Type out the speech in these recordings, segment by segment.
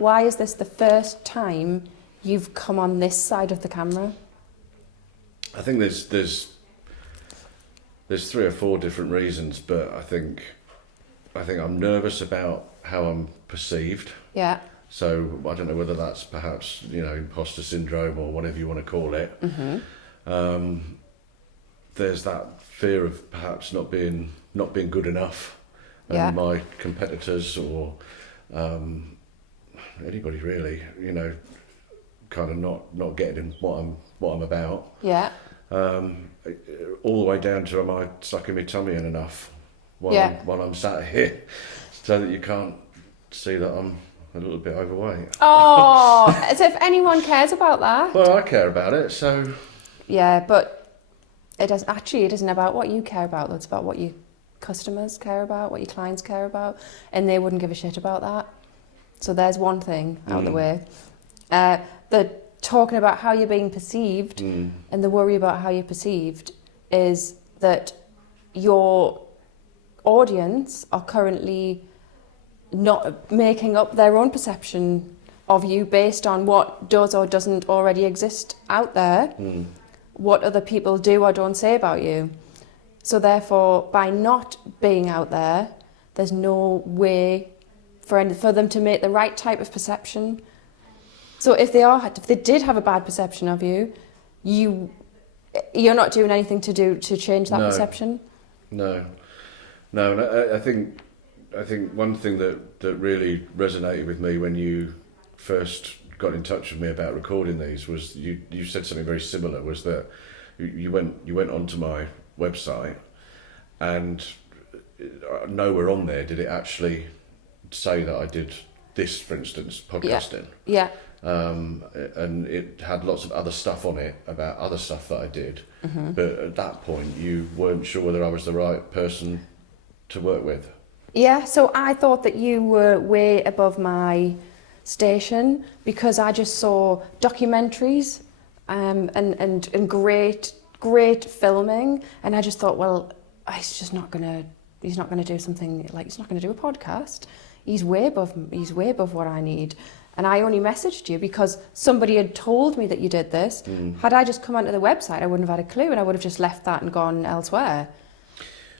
Why is this the first time you've come on this side of the camera? I think there's 3 or 4 different reasons, but I think I'm nervous about how I'm perceived. Yeah. So I don't know whether that's perhaps, imposter syndrome or whatever you want to call it. There's that fear of perhaps not being good enough, and my competitors or anybody really, kind of not getting what I'm about. Yeah. All the way down to, am I sucking my tummy in enough while I'm sat here, so that you can't see that I'm a little bit overweight. Oh, as if anyone cares about that. Well, I care about it, so... Yeah, but it isn't about what you care about. It's about what your customers care about, what your clients care about, and they wouldn't give a shit about that. So there's one thing out of the way. The talking about how you're being perceived and the worry about how you're perceived is that your audience are currently not making up their own perception of you based on what does or doesn't already exist out there, what other people do or don't say about you. So therefore, by not being out there, there's no way for them to make the right type of perception. So if they did have a bad perception of you, you're not doing anything to change that perception. No. And I think one thing that really resonated with me when you first got in touch with me about recording these was you said something very similar. Was that you went onto my website, and nowhere on there did it actually say that I did this, for instance, podcasting. Yeah. And it had lots of other stuff on it about other stuff that I did. But at that point, you weren't sure whether I was the right person to work with. Yeah, so I thought that you were way above my station because I just saw documentaries and great filming, and I just thought, well, he's not gonna do something like, he's not gonna do a podcast. He's way above what I need. And I only messaged you because somebody had told me that you did this. Had I just come onto the website, I wouldn't have had a clue, and I would have just left that and gone elsewhere.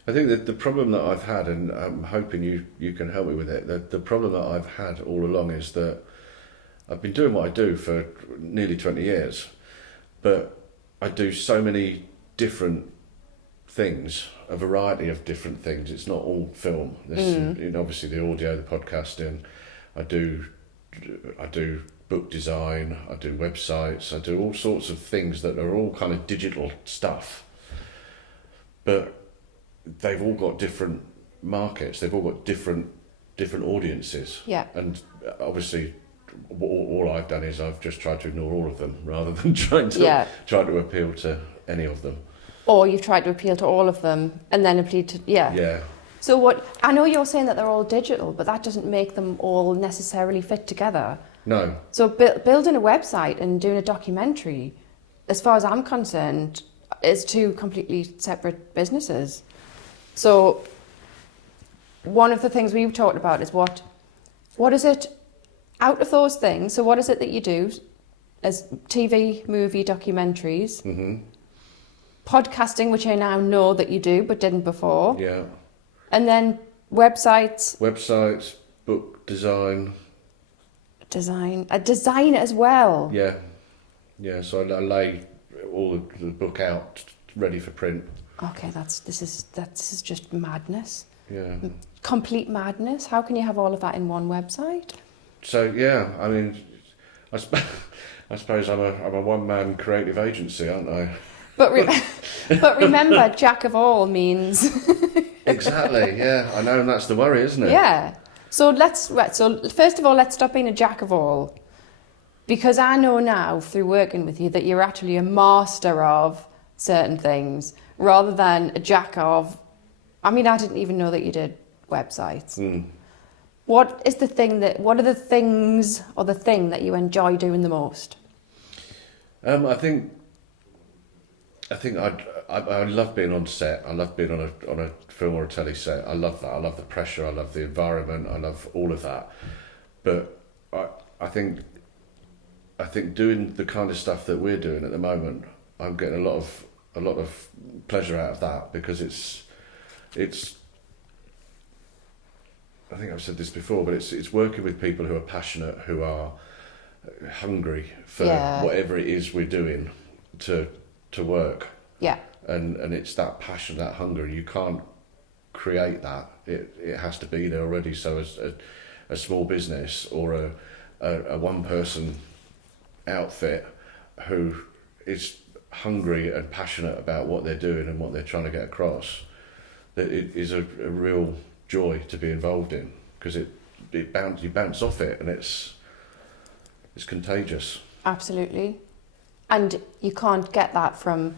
I think that the problem that I've had, and I'm hoping you can help me with it, the problem that I've had all along is that I've been doing what I do for nearly 20 years, but I do so many different things, a variety of different things. It's not all film. There's obviously the audio, the podcasting. I do book design, I do websites, I do all sorts of things that are all kind of digital stuff. But they've all got different markets, they've all got different audiences. Yeah. And obviously all I've done is I've just tried to ignore all of them rather than try to appeal to any of them. Or you've tried to appeal to all of them and then appeal to... Yeah. So I know you're saying that they're all digital, but that doesn't make them all necessarily fit together. No. So building a website and doing a documentary, as far as I'm concerned, is 2 completely separate businesses. So one of the things we've talked about is what is it out of those things? So what is it that you do as TV, movie, documentaries, podcasting, which I now know that you do but didn't before. Yeah. And then websites, book design. A design as well. Yeah. So I lay all the book out ready for print. Okay, this is just madness. Yeah. Complete madness. How can you have all of that in one website? So yeah, I mean, I suppose I'm a one-man creative agency, aren't I? But remember, jack of all means. Exactly. Yeah, I know, and that's the worry, isn't it? Yeah. So first of all, let's stop being a jack of all, because I know now through working with you that you're actually a master of certain things rather than a jack of. I mean, I didn't even know that you did websites. What are the things or the thing that you enjoy doing the most? I think I love being on set. I love being on a film or a telly set. I love that. I love the pressure. I love the environment. I love all of that. But think doing the kind of stuff that we're doing at the moment, I'm getting a lot of pleasure out of that, because it's. I think I've said this before, but it's working with people who are passionate, who are hungry for whatever it is we're doing to work. Yeah. And it's that passion, that hunger. You can't create that. It has to be there already. So as a small business or a one person outfit who is hungry and passionate about what they're doing and what they're trying to get across, that it is a real joy to be involved in, because you bounce off it, and it's contagious. Absolutely. And you can't get that from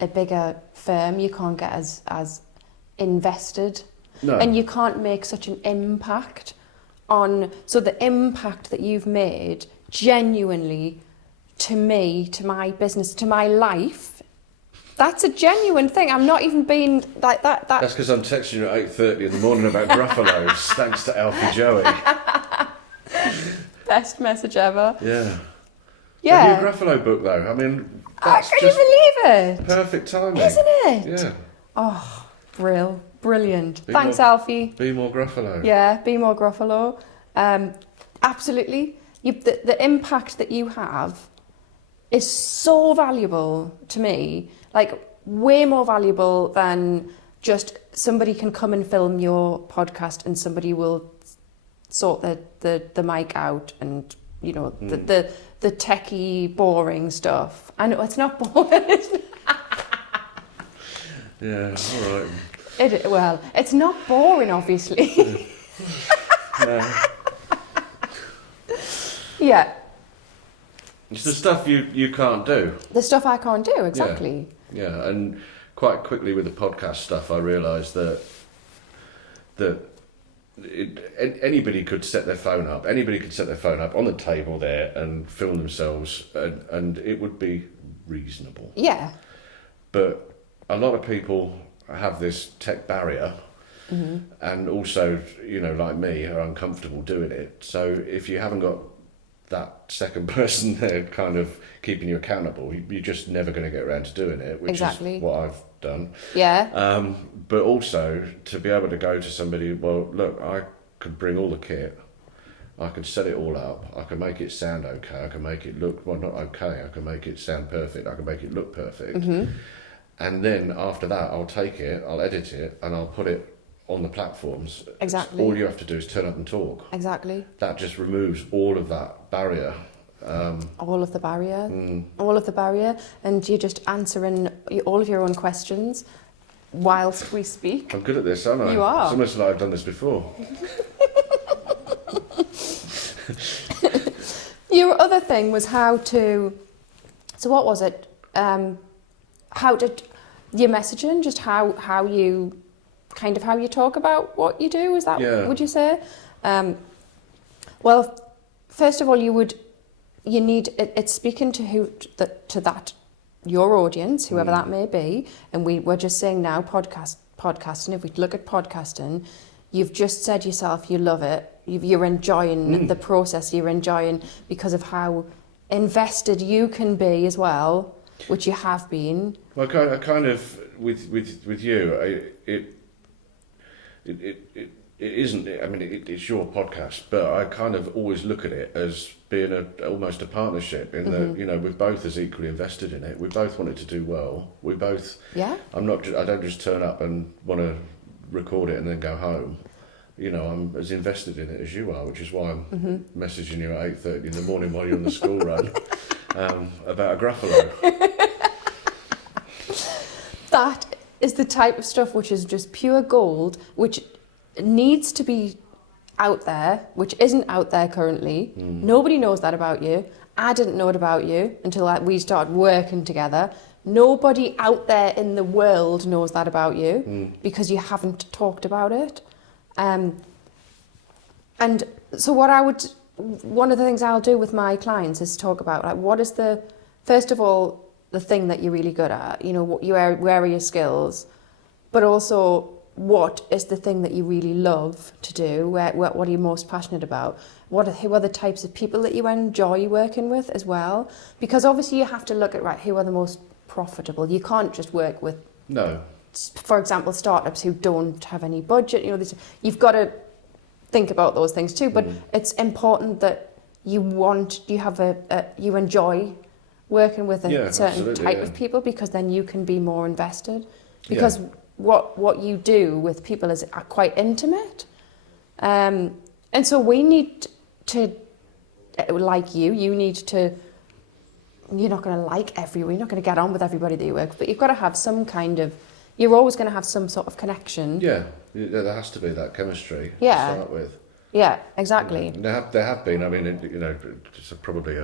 a bigger firm. You can't get as invested. No. And you can't make such an impact on... So the impact that you've made genuinely to me, to my business, to my life, that's a genuine thing. I'm not even being like that. That's because I'm texting you at 8:30 in the morning about Gruffalos, thanks to Alfie Joey. Best message ever. Yeah. Yeah. The new Gruffalo book, though. I mean, that's can you believe it? Perfect timing. Isn't it? Yeah. Oh, brilliant. Be Thanks, more, Alfie. Be more Gruffalo. Yeah, be more Gruffalo. Absolutely. The impact that you have is so valuable to me. Like, way more valuable than just somebody can come and film your podcast and somebody will sort the mic out and, you know, the techie, boring stuff. I know it's not boring. Yeah, all right. Well, it's not boring, obviously. Yeah. Yeah. It's the stuff you can't do. The stuff I can't do, exactly. Yeah, and quite quickly with the podcast stuff, I realised that anybody could set their phone up. Anybody could set their phone up on the table there and film themselves, and it would be reasonable. Yeah. But a lot of people have this tech barrier, and also, you know, like me, are uncomfortable doing it. So if you haven't got that second person there kind of keeping you accountable, you're just never going to get around to doing it, which is what I've done. Yeah. But also to be able to go to somebody, well, look, I could bring all the kit, I could set it all up, I can make it sound okay, I can make it look, well, not okay, I can make it sound perfect, I can make it look perfect. And then after that, I'll take it, I'll edit it, and I'll put it on the platforms. Exactly. All you have to do is turn up and talk. Exactly. That just removes all of that barrier. All of the barrier. All of the barrier. And you're just answering all of your own questions whilst we speak. I'm good at this, aren't I? You are. It's almost like I've done this before. Your other thing was how to... So what was it? How did... Your messaging, just how you... kind of how you talk about what you do, is that, would you say? Well, first of all, you need, it's speaking to that, your audience, whoever that may be, and we're just saying now podcasting, if we look at podcasting, you've just said yourself you love it, you're enjoying the process, you're enjoying because of how invested you can be as well, which you have been. Well, I kind of, with you, it isn't. I mean, it's your podcast, but I kind of always look at it as being almost a partnership. In that, you know, we're both as equally invested in it. We both want it to do well. We both. Yeah. I don't just turn up and want to record it and then go home. You know, I'm as invested in it as you are, which is why I'm messaging you at 8:30 in the morning while you're on the school run about a Gruffalo. That is the type of stuff which is just pure gold, which needs to be out there, which isn't out there currently. Nobody knows that about you. I didn't know it about you until we started working together. Nobody out there in the world knows that about you because you haven't talked about it. And so one of the things I'll do with my clients is talk about, like, what is first of all, the thing that you're really good at, you know, where are your skills, but also what is the thing that you really love to do? What are you most passionate about? Who are the types of people that you enjoy working with as well? Because obviously you have to look at, right, who are the most profitable. You can't just work with, No. for example, startups who don't have any budget. You know, you've got to think about those things too. But it's important that you enjoy working with a certain type of people, because then you can be more invested. Because what you do with people are quite intimate. And so we need to, like you need to, you're not going to you're not going to get on with everybody that you work with, but you've got to have some kind of, you're always going to have some sort of connection. Yeah, there has to be that chemistry to start with. Yeah, exactly. You know, there have been, I mean, it's probably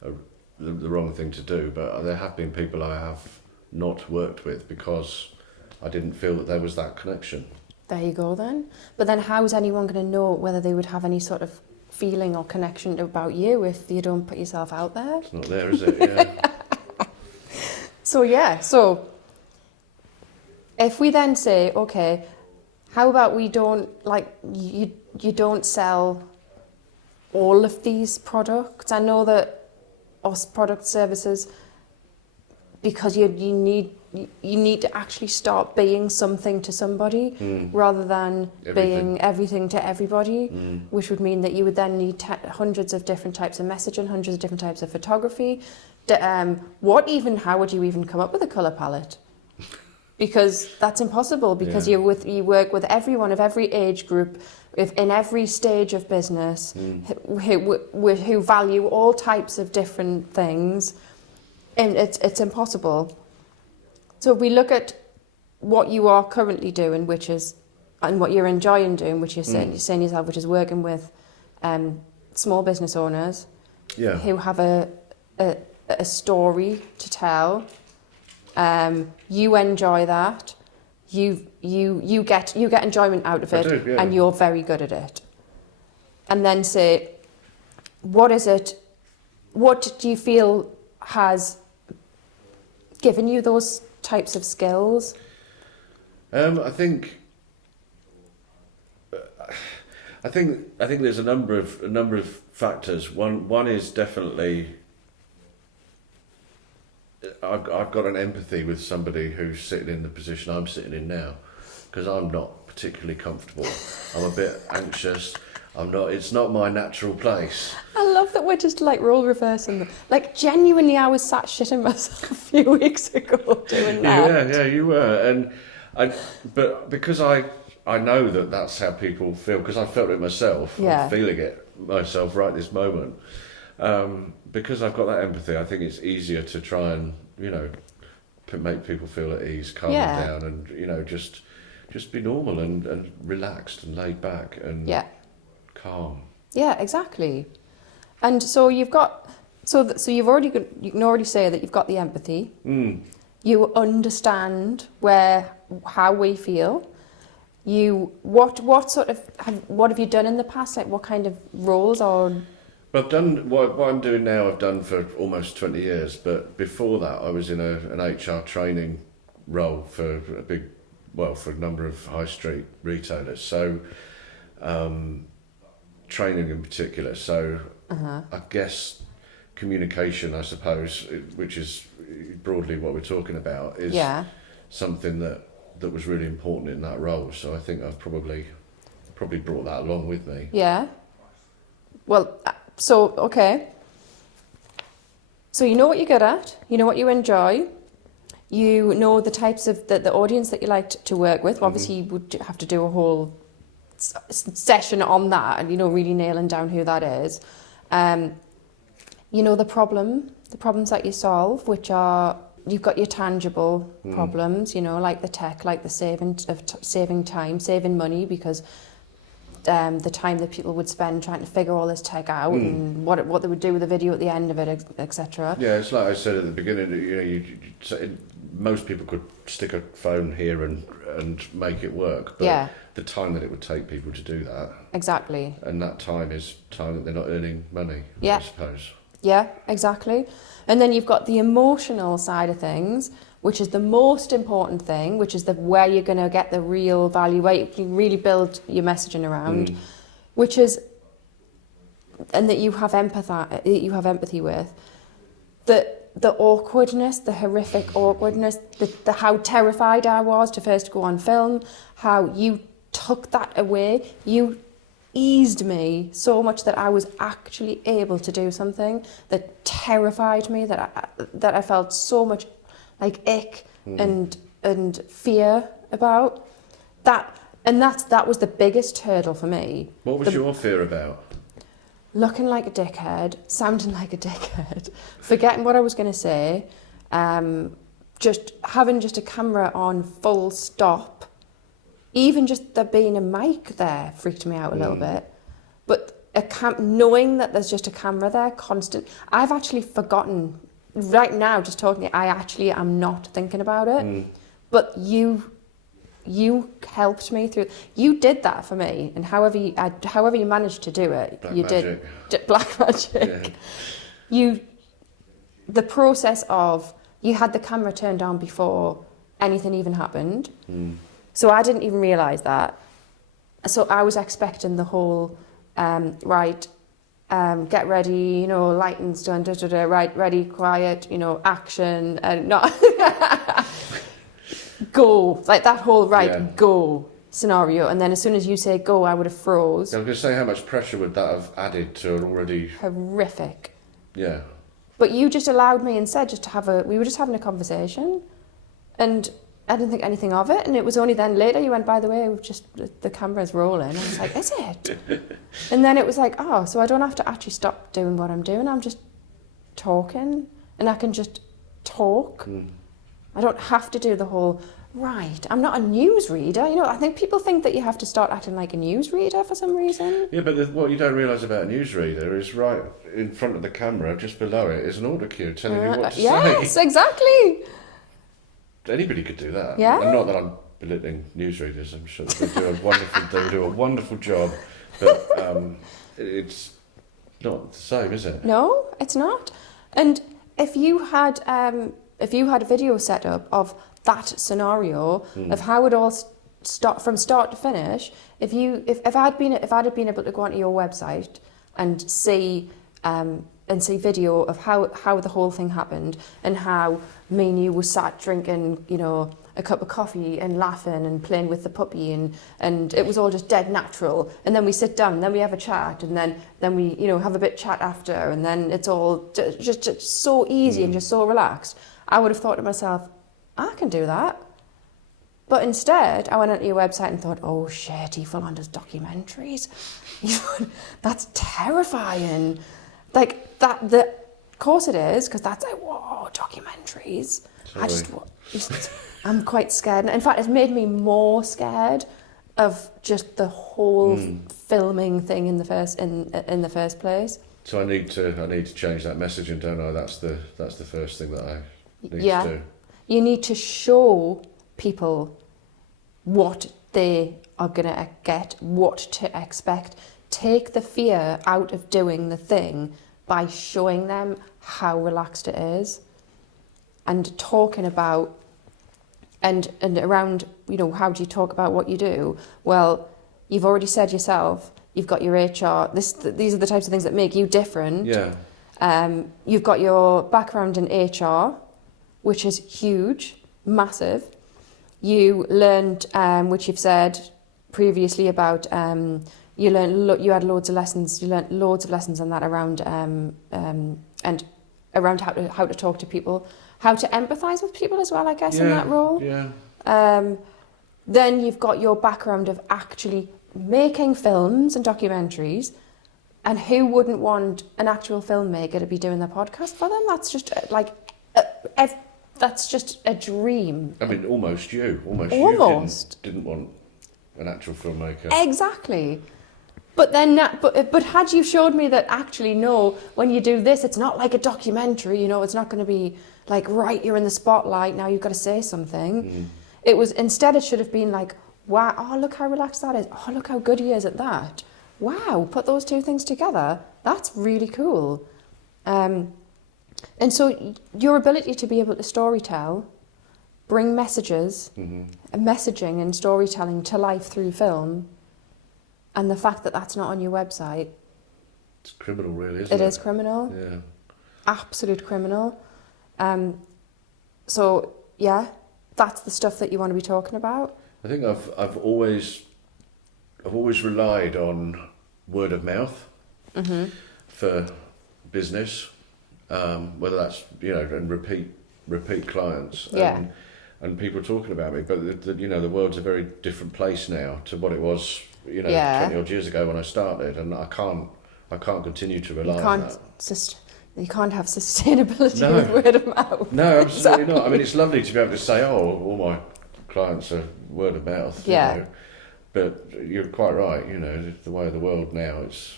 the wrong thing to do, but there have been people I have not worked with because I didn't feel that there was that connection. There you go then. But then how is anyone going to know whether they would have any sort of feeling or connection about you if you don't put yourself out there? It's not there, is it? Yeah. So if we then say, okay, how about we don't, like, you don't sell all of these products? I know that us product services, because you need to actually start being something to somebody rather than being everything to everybody, which would mean that you would then need hundreds of different types of messaging, hundreds of different types of photography. How would you even come up with a colour palette? Because that's impossible, because you work with everyone of every age group, in every stage of business, who value all types of different things, and it's impossible. So if we look at what you are currently doing, and what you're enjoying doing, which you're saying yourself, which is working with small business owners who have a story to tell. You enjoy that. You get enjoyment out of it, and you're very good at it. And then say, what do you feel has given you those types of skills? I think there's a number of factors. One is definitely I've got an empathy with somebody who's sitting in the position I'm sitting in now, because I'm not particularly comfortable. I'm a bit anxious. It's not my natural place. I love that we're just like role reversing them. Like, genuinely, I was sat shitting myself a few weeks ago doing that. Yeah, you were. But because I know that that's how people feel, because I felt it myself. I'm feeling it myself right this moment. Because I've got that empathy, I think it's easier to try and, make people feel at ease, calm them down, and, just be normal and relaxed and laid back and calm. Yeah, exactly. And so you've got, you can already say that you've got the empathy. You understand how we feel. What have you done in the past? Like, what kind of roles or? Well, I've done what I'm doing now. I've done for almost 20 years, but before that, I was in an HR training role for a number of high street retailers. So, training in particular. So, I guess communication, I suppose, which is broadly what we're talking about, is something that was really important in that role. So I think I've probably brought that along with me. Yeah. Well. So, okay. So you know what you're good at, you know what you enjoy, you know the types of the audience that you like to work with. Obviously, you would have to do a whole session on that and, really nailing down who that is. You know the problems that you solve, which are, you've got your tangible problems, like the tech, like the saving time, saving money, because the time that people would spend trying to figure all this tech out and what they would do with the video at the end of it, etc. Yeah, it's like I said at the beginning. Most people could stick a phone here and make it work, but the time that it would take people to do that, exactly, and that time is time that they're not earning money. I suppose. Yeah, exactly. And then you've got the emotional side of things, which is the most important thing, which is where you're going to get the real value, where you can really build your messaging around, which is, and that you have empathy with, the awkwardness, the horrific awkwardness, the how terrified I was to first go on film, how you took that away, you eased me so much that I was actually able to do something that terrified me, that I felt so much like ick and fear about. That was the biggest hurdle for me. What was your fear about? Looking like a dickhead, sounding like a dickhead, forgetting what I was going to say, just having just a camera on full stop. Even just there being a mic there freaked me out a little bit. But knowing that there's just a camera there, constant. I've actually forgotten, right now, just talking, I actually am not thinking about it. But you helped me through. You did that for me, and however you managed to do it, black magic. Yeah. The process of you had the camera turned on before anything even happened. So I didn't even realise that. So I was expecting the whole get ready, lighting's done, right, ready, quiet, action, and not. Go, like that whole go scenario, and then as soon as you say go, I would have froze. I was going to say, how much pressure would that have added to an already horrific? Yeah. But you just allowed me instead just to we were just having a conversation, and I didn't think anything of it, and it was only then later you went, by the way, the camera's rolling. I was like, is it? And then it was like, oh, so I don't have to actually stop doing what I'm doing. I'm just talking, and I can just talk. I don't have to do the whole, right, I'm not a newsreader. I think people think that you have to start acting like a newsreader for some reason. Yeah, but what you don't realise about a newsreader is right in front of the camera, just below it, is an order queue telling you what to say. Yes, exactly. Anybody could do that. Yeah. And not that I'm belittling newsreaders. I'm sure they do a wonderful job. But it's not the same, is it? No, it's not. And if you had a video set up of that scenario of how it all from start to finish, if I'd been able to go onto your website and see video of how the whole thing happened, and how me and you were sat drinking, a cup of coffee and laughing and playing with the puppy, and it was all just dead natural, and then we sit down and then we have a chat, and then we have a bit chat after, and then it's all just so easy and just so relaxed. I would have thought to myself, I can do that. But instead, I went onto your website and thought, oh shit, he full on does documentaries. That's terrifying. Like that, of course it is, because that's like, whoa, documentaries. Sorry. I'm quite scared. In fact, it's made me more scared of just the whole filming thing in the first place. So I need to change that messaging, don't I? That's the first thing that I need to do. You need to show people what they are going to get, what to expect. Take the fear out of doing the thing by showing them how relaxed it is, and talking about and around, how do you talk about what you do? Well, you've already said yourself, you've got your HR. These are the types of things that make you different. Yeah. You've got your background in HR, which is huge, massive. You learned, which you've said previously about, you had loads of lessons. You learned loads of lessons on that around and around how to talk to people, how to empathise with people as well, I guess, in that role. Yeah. Then you've got your background of actually making films and documentaries, and who wouldn't want an actual filmmaker to be doing their podcast for them? That's just that's just a dream. I mean, almost you didn't want an actual filmmaker. Exactly. But then, but had you showed me that actually, no, when you do this, it's not like a documentary, it's not going to be like, right, you're in the spotlight, now you've got to say something. It was, instead it should have been like, wow, oh, look how relaxed that is. Oh, look how good he is at that. Wow, put those two things together. That's really cool. And so your ability to be able to storytell bring messaging and storytelling to life through film, and the fact that that's not on your website, it's criminal, really, isn't it? It is criminal. Yeah. Absolute criminal. So yeah, that's the stuff that you want to be talking about. I think I've always relied on word of mouth for business, whether that's and repeat clients and people talking about me. But the world's a very different place now to what it was 20 odd years ago when I started, and I can't continue to rely on that. You can't have sustainability with word of mouth. No, absolutely not. I mean, it's lovely to be able to say, oh, all my clients are word of mouth. Yeah. But you're quite right. The way of the world now, it's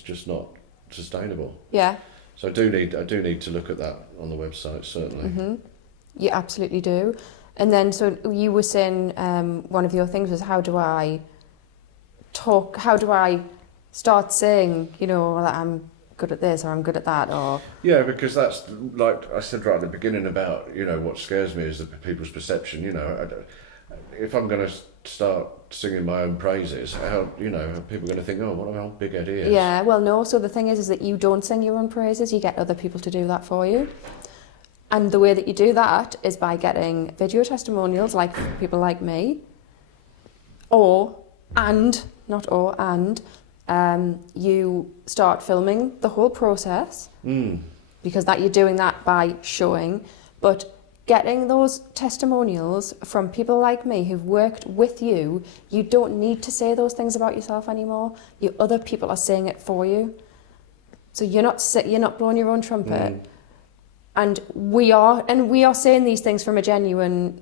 just not sustainable. Yeah. So I do need to look at that on the website, certainly. Mm-hmm. You absolutely do. And then, so you were saying one of your things was, how do I start saying, that I'm good at this or I'm good at that, or... Yeah, because that's, like I said right at the beginning about, what scares me is people's perception. If I'm going to start singing my own praises, how are people going to think, oh, what a big head he is? Yeah, well, no, so the thing is that you don't sing your own praises, you get other people to do that for you. And the way that you do that is by getting video testimonials, like people like me, you start filming the whole process, because that you're doing that by showing, but getting those testimonials from people like me who've worked with you, you don't need to say those things about yourself anymore. Other people are saying it for you. So you're not blowing your own trumpet. And we are saying these things from a genuine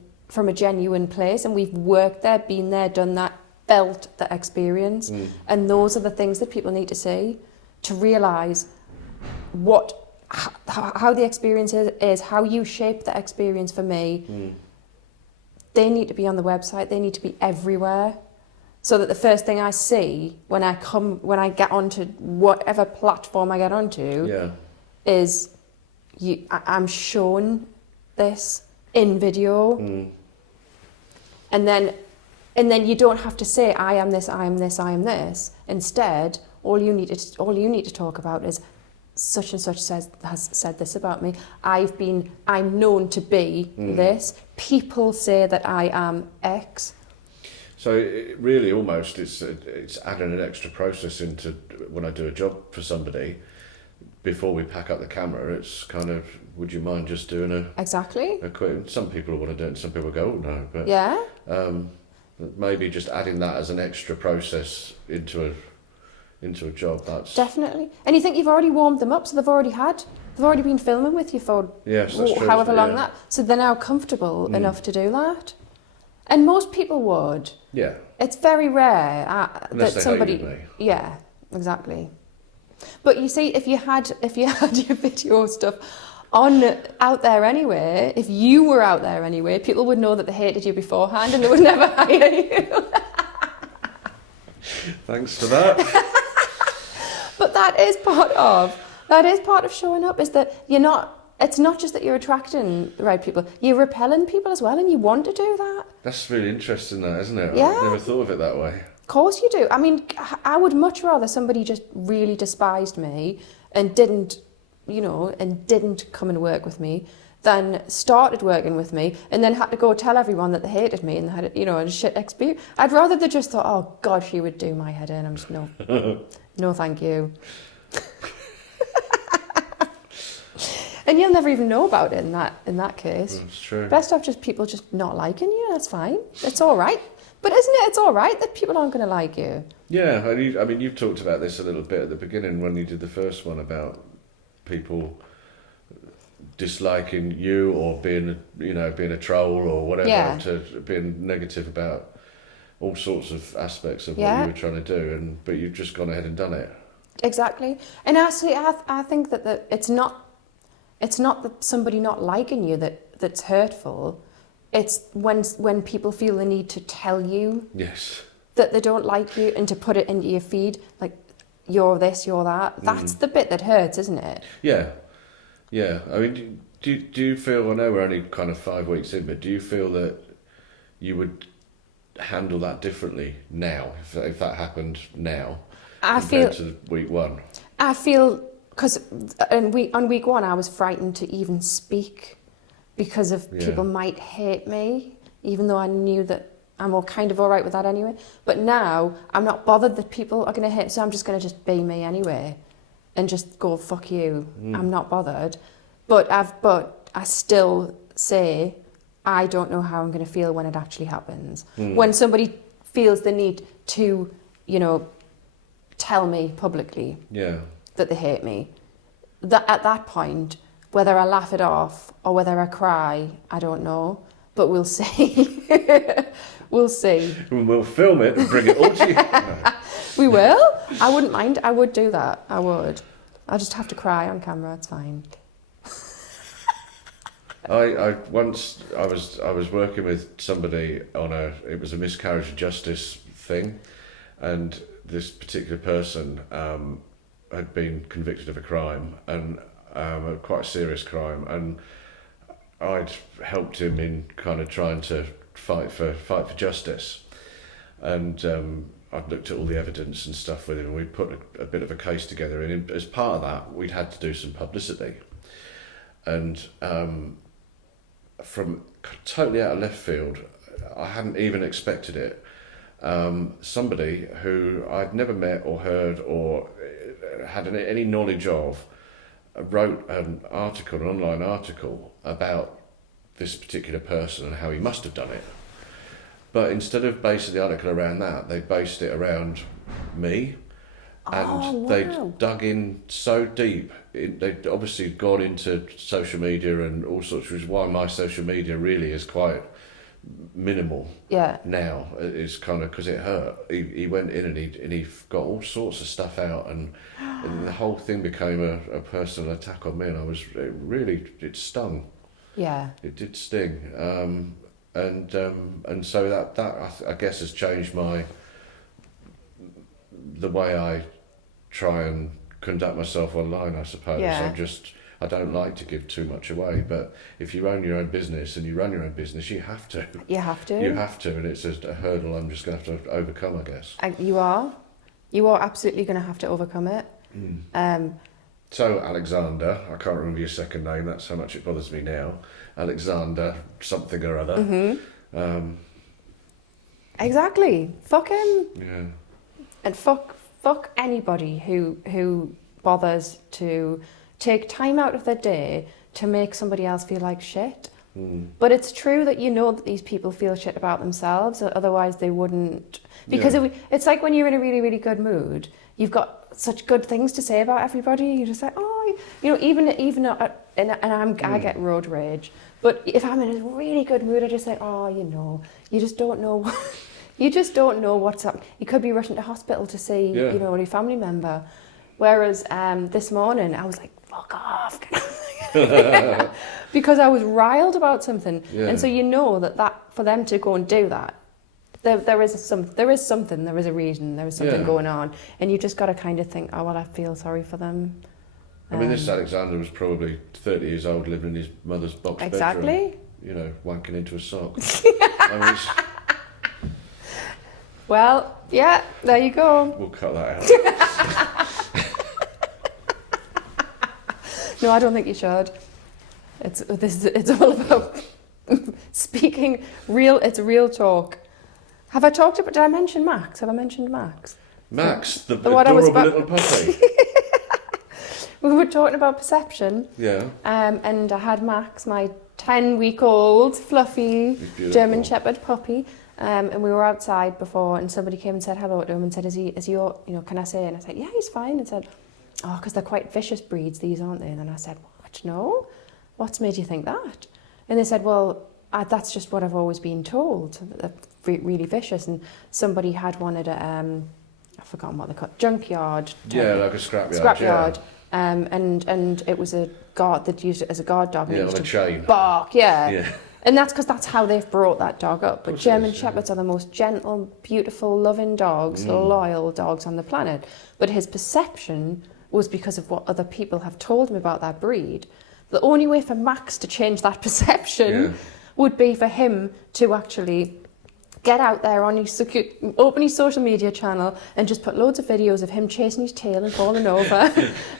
place, and we've worked there, been there, done that, felt the experience. And those are the things that people need to see to realise how the experience is, how you shape the experience for me. They need to be on the website, they need to be everywhere, so that the first thing I see when I get onto whatever platform I get onto is I'm shown this in video. And then you don't have to say I am this, I am this, I am this. Instead, all you need to talk about is such and such has said this about me. I'm known to be this. People say that I am X. So really, almost, it's adding an extra process into when I do a job for somebody. Before we pack up the camera, it's kind of, would you mind just doing a quick? Some people want to do it, and some people go, oh no, but maybe just adding that as an extra process into a job. That's definitely. And you think you've already warmed them up, so they've already been filming with you for however long that. So they're now comfortable enough to do that. And most people would. Yeah. It's very rare that somebody. Hated me. Yeah, exactly. But you see, if you had your video stuff out there anyway, if you were out there anyway, people would know that they hated you beforehand and they would never hire you. Thanks for that. But that is part of showing up, is that it's not just that you're attracting the right people, you're repelling people as well, and you want to do that. That's really interesting, that, isn't it? Yeah. I've never thought of it that way. Of course you do. I mean, I would much rather somebody just really despised me and didn't come and work with me than started working with me and then had to go tell everyone that they hated me and had a shit experience. I'd rather they just thought, oh God, she would do my head in. I'm just no thank you. And you'll never even know about it in that case. That's true. Best off just people just not liking you. That's fine. It's all right. But isn't it? It's all right that people aren't going to like you. Yeah, I mean, you've talked about this a little bit at the beginning when you did the first one about people disliking you or being a troll or whatever, to being negative about all sorts of aspects of what you were trying to do, but you've just gone ahead and done it. Exactly. And actually, I think that it's not that somebody not liking you that's hurtful. It's when people feel the need to tell you that they don't like you and to put it into your feed, like, you're this, you're that. That's the bit that hurts, isn't it? Yeah. I mean, Do you feel, I know we're only kind of 5 weeks in, but do you feel that you would handle that differently now, if that happened now, compared to week one? I feel, because on week one I was frightened to even speak because of people might hate me, even though I knew that I'm kind of all right with that anyway. But now I'm not bothered that people are going to hate, so I'm just going to just be me anyway and just go, fuck you. I'm not bothered. But I still say, I don't know how I'm going to feel when it actually happens. When somebody feels the need to, tell me publicly that they hate me. That at that point, whether I laugh it off or whether I cry, I don't know. But we'll see. We'll see. We'll film it and bring it all to you. No. We will. I wouldn't mind. I would do that. I would. I'll just have to cry on camera. It's fine. I was working with somebody on it was a miscarriage of justice thing, and this particular person had been convicted of a crime, and quite a serious crime, and I'd helped him in kind of trying to fight for justice, and I'd looked at all the evidence and stuff with him, and we'd put a bit of a case together, and as part of that we'd had to do some publicity, and from totally out of left field, I hadn't even expected it, somebody who I'd never met or heard or had any knowledge of wrote an online article about this particular person and how he must have done it. But instead of basing the article around that, they based it around me. And they'd dug in so deep. They'd obviously gone into social media and all sorts, which is why my social media really is quite minimal now. It's kind of because it hurt. He went in and he got all sorts of stuff out, and the whole thing became a personal attack on me, and it stung. Yeah. It did sting. And so that I guess has changed the way I try and conduct myself online, I suppose. Yeah. I don't like to give too much away, but if you own your own business and you run your own business, you have to. You have to. You have to, and it's just a hurdle I'm just going to have to overcome, I guess. You are absolutely going to have to overcome it. So Alexander, I can't remember your second name, that's how much it bothers me now. Alexander something or other. Mm-hmm. Exactly. Fuck him. Yeah. And fuck anybody who bothers to take time out of their day to make somebody else feel like shit. But it's true that that these people feel shit about themselves, otherwise they wouldn't. Because it's like when you're in a really, really good mood, you've got such good things to say about everybody. You're just like, I get road rage. But if I'm in a really good mood, I just say, you just don't know. You just don't know what's up. You could be rushing to hospital to see, a family member. Whereas this morning, I was like, fuck off. Because I was riled about something. Yeah. And so that for them to go and do that, there is a reason, there is something going on. And you just got to kind of think, I feel sorry for them. I mean, this Alexander was probably 30 years old, living in his mother's box bedroom. Wanking into a sock. Well, yeah, there you go. We'll cut that out. No, I don't think you should. It's all about speaking real. It's real talk. Did I mention Max? Have I mentioned Max? Max, the adorable little puppy. We were talking about perception. Yeah. And I had Max, my 10-week-old fluffy German Shepherd puppy. And we were outside before, and somebody came and said hello to him and said, is he, can I say? And I said, yeah, he's fine. And said, because they're quite vicious breeds, these, aren't they? And then I said, what? No? What's made you think that? And they said, well, that's just what I've always been told. They're really vicious. And somebody had one at I've forgotten what they call it, junkyard. Yeah, like a scrapyard. Scrapyard. Yeah. And it was a guard that used it as a guard dog. And on a chain. Bark, yeah. And that's because that's how they've brought that dog up. But German Shepherds are the most gentle, beautiful, loving dogs, loyal dogs on the planet. But his perception was because of what other people have told him about that breed, The only way for Max to change that perception would be for him to actually get out there on open his social media channel and just put loads of videos of him chasing his tail and falling over,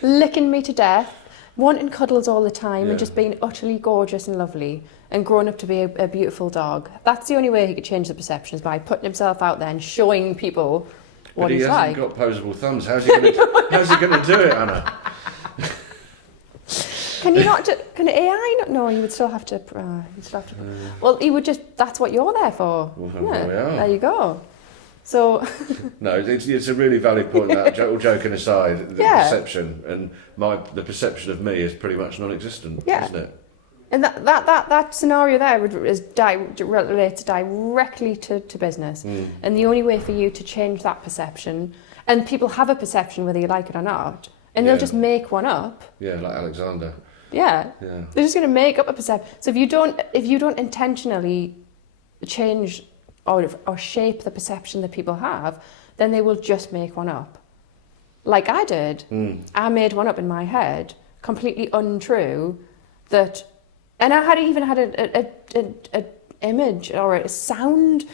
licking me to death, wanting cuddles all the time and just being utterly gorgeous and lovely and growing up to be a beautiful dog. That's the only way he could change the perceptions, by putting himself out there and showing people what he's like. But he hasn't got posable thumbs. How's he going to do it, Anna? Can you not? Can AI not? No, you would still have to. Well, he would just. That's what you're there for. Well, there we are. There you go. So. No, it's a really valid point. That all joking aside, the perception and the perception of me is pretty much non-existent, isn't it? And that scenario there relates directly to business. And the only way for you to change that perception, and people have a perception whether you like it or not, and they'll just make one up. Yeah, like Alexander. Yeah. They're just going to make up a perception. So if you don't intentionally change or shape the perception that people have, then they will just make one up. Like I did. I made one up in my head, completely untrue, and I had even had an image or a sound,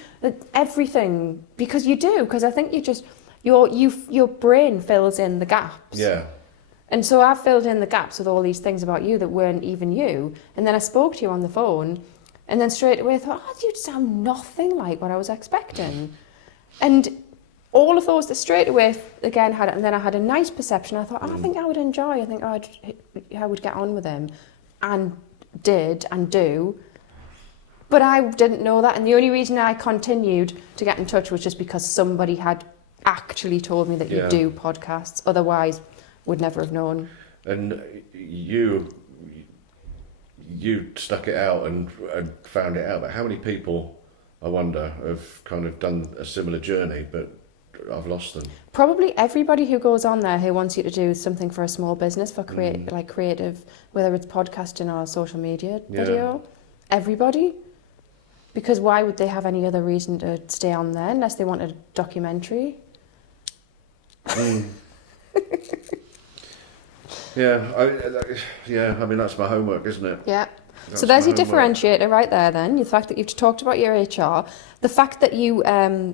everything, because I think you just your brain fills in the gaps. Yeah. And so I filled in the gaps with all these things about you that weren't even you. And then I spoke to you on the phone, and then straight away I thought, you sound nothing like what I was expecting. And all of those that straight away again had it, and then I had a nice perception. I thought, I think I would enjoy. I think I would get on with him, and did and do. But I didn't know that, and the only reason I continued to get in touch was just because somebody had actually told me that you do podcasts. Otherwise, would never have known. And you stuck it out and found it out. But how many people, I wonder, have kind of done a similar journey, but I've lost them? Probably everybody who goes on there who wants you to do something for a small business, for creative, whether it's podcasting or social media video. Everybody. Because why would they have any other reason to stay on there unless they want a documentary? I mean, that's my homework, isn't it? Yeah. So there's your differentiator right there then. The fact that you've talked about your HR, the fact that you are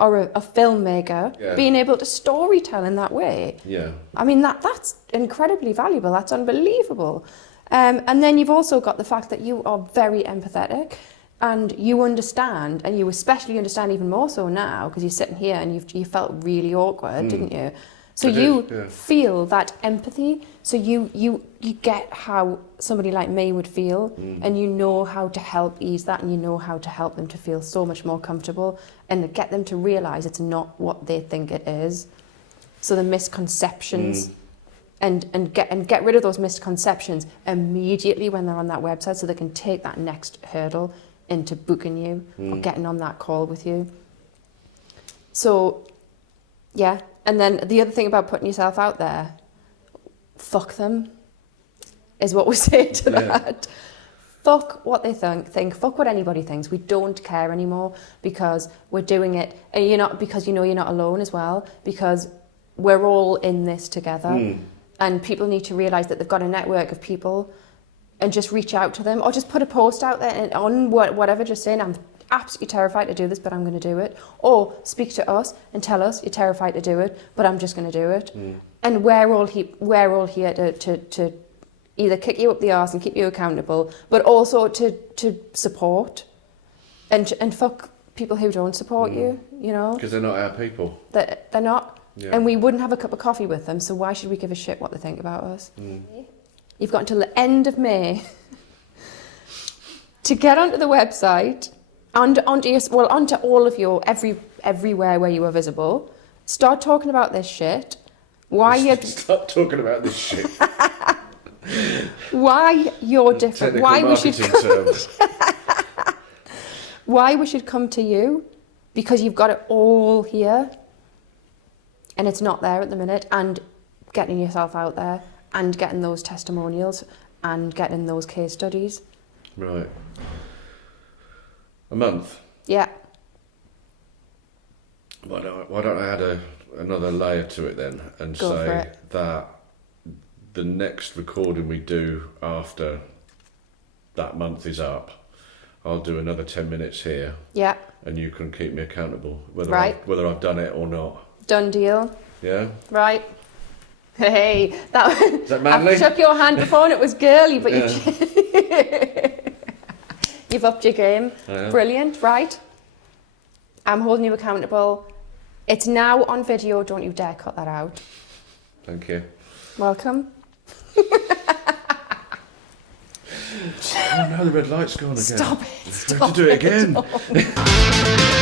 a filmmaker, being able to storytell in that way. Yeah. I mean, that's incredibly valuable. That's unbelievable. And then you've also got the fact that you are very empathetic, and you understand, and you especially understand even more so now, because you're sitting here and you felt really awkward, didn't you? So you feel that empathy, so you get how somebody like me would feel, and you know how to help ease that, and you know how to help them to feel so much more comfortable, and get them to realise it's not what they think it is. So the misconceptions, and get rid of those misconceptions immediately when they're on that website, so they can take that next hurdle into booking you or getting on that call with you. So, yeah. And then the other thing about putting yourself out there, fuck them, is what we say to that. Fuck what they think, fuck what anybody thinks. We don't care anymore, because we're doing it, and because you're not alone as well, because we're all in this together. And people need to realise that they've got a network of people, and just reach out to them, or just put a post out there on whatever, just saying, I'm absolutely terrified to do this, but I'm going to do it. Or speak to us and tell us you're terrified to do it, but I'm just going to do it. And we're all here to either kick you up the arse and keep you accountable, but also to support and fuck people who don't support you, because they're not our people. They're not. And we wouldn't have a cup of coffee with them, so why should we give a shit what they think about us? You've got until the end of May to get onto the website, onto all of your everywhere where you are visible. Start talking about this shit. Start talking about this shit. Why you're different. Why we should come to you, because you've got it all here, and it's not there at the minute. And getting yourself out there, and getting those testimonials, and getting those case studies. Right. A month? Yeah. Why don't I add another layer to it then, and say that the next recording we do after that month is up, I'll do another 10 minutes here. Yeah. And you can keep me accountable, whether Right. whether I've done it or not. Done deal. Yeah? Right. Hey, Is that manly? I shook your hand before and it was girly, but Yeah. you've upped your game. I am. Brilliant, right? I'm holding you accountable. It's now on video, don't you dare cut that out. Thank you. Welcome. Oh no, the red light's gone again. Stop it. We have Stop to do it it. again.